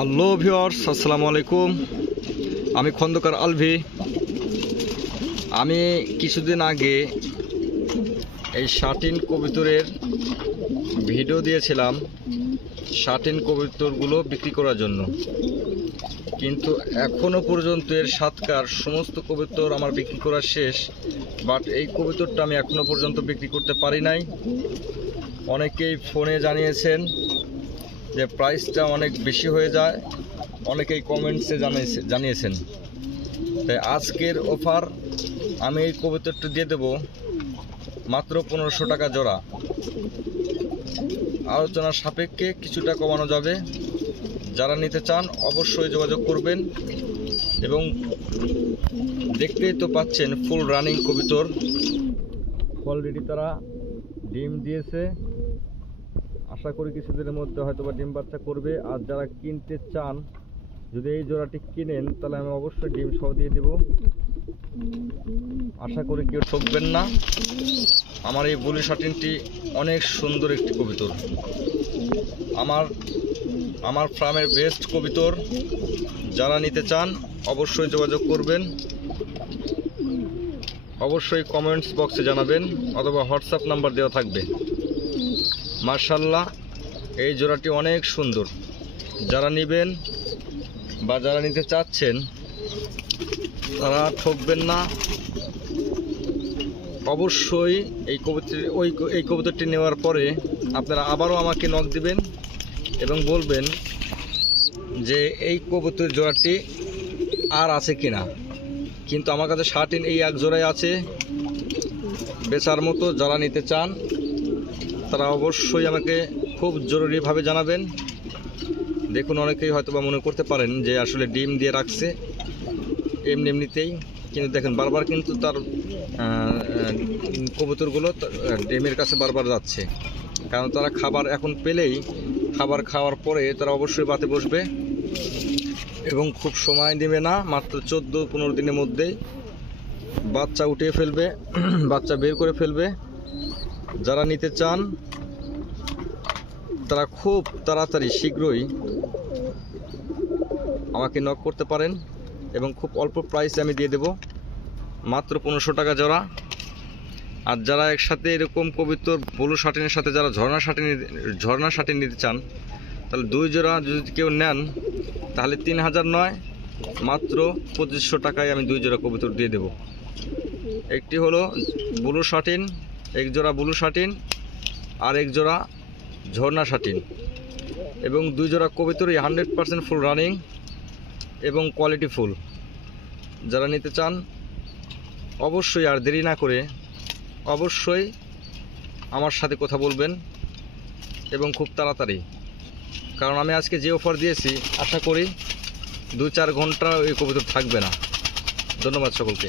Hello viewers, আসসালামু আলাইকুম। আমি খন্দকার আলভি। আমি কিছুদিন আগে এই শাটিন কবুতরের ভিডিও দিয়েছিলাম, শাটিন কবুতরগুলো বিক্রি করার জন্য, কিন্তু এখনও পর্যন্ত এর সাতকার সমস্ত কবুতর আমার বিক্রি করা শেষ। বাট এই কবুতরটা আমি এখনও পর্যন্ত বিক্রি করতে পারি নাই। অনেকেই ফোনে জানিয়েছেন যে প্রাইসটা অনেক বেশি হয়ে যায়, অনেকেই কমেন্টসে জানিয়েছেন। তাই আজকের অফার, আমি এই কবুতরটা দিয়ে দেবো মাত্র 1500 টাকা জোড়া। আলোচনার সাপেক্ষে কিছুটা কমানো যাবে। যারা নিতে চান অবশ্যই যোগাযোগ করবেন। এবং দেখতেই তো পাচ্ছেন ফুল রানিং কবুতর, অলরেডি তারা ডিম দিয়েছে। আশা করি কিছুদিনের মধ্যে হয়তো বা ডিম বাচ্চা করবে। আর যারা কিনতে চান, যদি এই জোড়াটি কিনেন তাহলে আমি অবশ্যই ডিম সহ দিয়ে দেব। আশা করি কেউ ঠকবেন না। আমার এই বুলি শাটিনটি অনেক সুন্দর একটি কবুতর, আমার ফার্মের বেস্ট কবুতর। যারা নিতে চান অবশ্যই যোগাযোগ করবেন। অবশ্যই কমেন্টস বক্সে জানাবেন অথবা হোয়াটসঅ্যাপ নাম্বার দেওয়া থাকবে। মাশাআল্লাহ, এই জোড়াটি অনেক সুন্দর। যারা নেবেন বা যারা নিতে চাচ্ছেন তারা ঠকবেন না। অবশ্যই এই কবুতরটি নেওয়ার পরে আপনারা আবারও আমাকে নক দিবেন এবং বলবেন যে এই কবুতর জোড়াটি আর আছে কিনা। কিন্তু আমার কাছে শাটিন এই এক জোড়াই আছে বেচার মতো। যারা নিতে চান তারা অবশ্যই আমাকে খুব জরুরিভাবে জানাবেন। দেখুন, অনেকেই হয়তো বা মনে করতে পারেন যে আসলে ডিম দিয়ে রাখছে এমনিতেই, কিন্তু দেখেন বারবার কিন্তু তার কবুতরগুলো ডিমের কাছে বারবার যাচ্ছে। কারণ তারা খাবার এখন পেলেই, খাবার খাওয়ার পরে তারা অবশ্যই বাতে বসবে এবং খুব সময় নেবে না, মাত্র 14-15 দিনের মধ্যেই বাচ্চা উঠিয়ে ফেলবে, বাচ্চা বের করে ফেলবে। যারা নিতে চান তারা খুব তাড়াতাড়ি শীঘ্রই আমাকে নক করতে পারেন এবং খুব অল্প প্রাইসে আমি দিয়ে দেব, মাত্র 1500 টাকা জোড়া। আর যারা একসাথে এরকম কবুতর ব্লু শাটিনের সাথে যারা ঝর্ণা শাটিন নিতে চান, তাহলে 2 জোড়া যদি কেউ নেন তাহলে 3000 নয়, মাত্র 2500 টাকায় আমি 2 জোড়া কবুতর দিয়ে দেব। একটি হলো ব্লু শাটিন, এক জোড়া ব্লু শাটিন আর এক জোড়া ঝর্ণা শাটিন, এবং 2 জোড়া কবুতরই 100% ফুল রানিং এবং কোয়ালিটি ফুল। যারা নিতে চান অবশ্যই আর দেরি না করে অবশ্যই আমার সাথে কথা বলবেন এবং খুব তাড়াতাড়ি। কারণ আমি আজকে যে অফার দিয়েছি, আশা করি 2-4 ঘন্টা এই কবুতর থাকবে না। ধন্যবাদ সকলকে।